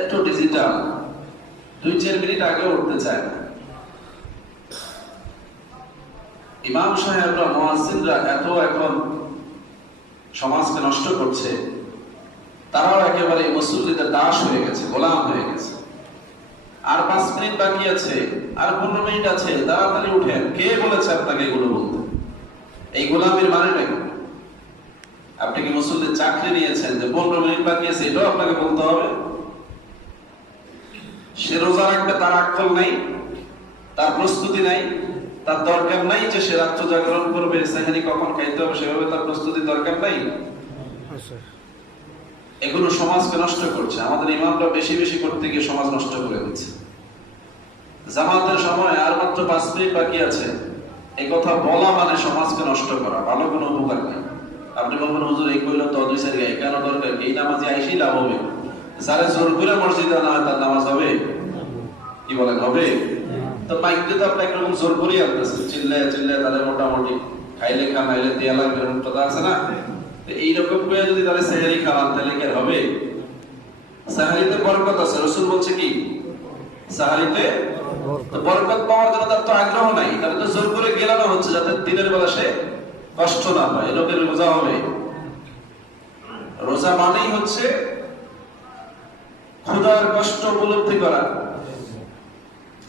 এত digital, 2-4 minute আগে উঠতে চায় না। ইমাম সাহেবরা, মুয়াজ্জিনরা এত এখন সমাজকে নষ্ট করছে, তারাও একেবারে মুসল্লিদের দাস হয়ে গেছে, গোলাম হয়ে গেছে। আর 5 মিনিট বাকি আছে, আর 15 মিনিট আছে, তাড়াতাড়ি উঠেন। কে বলেছে আপনাকে এগুলো বলতে? এই গোলামের মানে নাকি? আপনি কি মুসল্লির চাকরি নিয়েছেন যে 15 মিনিট বাকি আছে এটাও আপনাকে বলতে হবে? সে রোজা রাখবে, তার আক্কল নাই, তার প্রস্তুতি নাই, তার দরকার নাই যে সে রাত্র জাগরণ করবে, সেহরি কখন খাইতে হবে সেভাবে তার প্রস্তুতি দরকার নাই। এগুলো সমাজকে নষ্ট করছে। আমাদের ইমামরা বেশি বেশি করতে গিয়ে সমাজ নষ্ট করে দিচ্ছে। জামাতের সময় আর মাত্র 5 মিনিট বাকি আছে, এই কথা বলা মানে সমাজকে নষ্ট করা, ভালো কোনো উপকার নেই। আপনি বলবেন হুজুর এই কইলো তো 2-4 গায়ে কেন দরকার, এই নামাজে আইসেই লাভ হবে। যারা জোর করে মসজিদে না হয় তার নামাজ হবে? কি বলেন, হবে? তো মাইকতে তো আপনি একরকম জোর করেই আনতেছেন, চিল্লায় চিল্লায় তাদের মোটামুটি খাইলে খান নাইলে দেয়া লাগবে, এরকম কথা আছে না? এইরকম করে যদি তাদের সেহরি খাওয়ান তাহলে কি হবে? সাহারিতে বরকত আছে, রাসূল বলছে কি সাহারিতে বরকত পাওয়ার জন্য তার তো আগ্রহ নাই, তার তো জোর করে গেলানো হচ্ছে যাতে দিনের বেলা সে কষ্ট না পায়। লোকের রোজা হবে, রোজা মানেই হচ্ছে খোদার কষ্ট উপলব্ধি করা।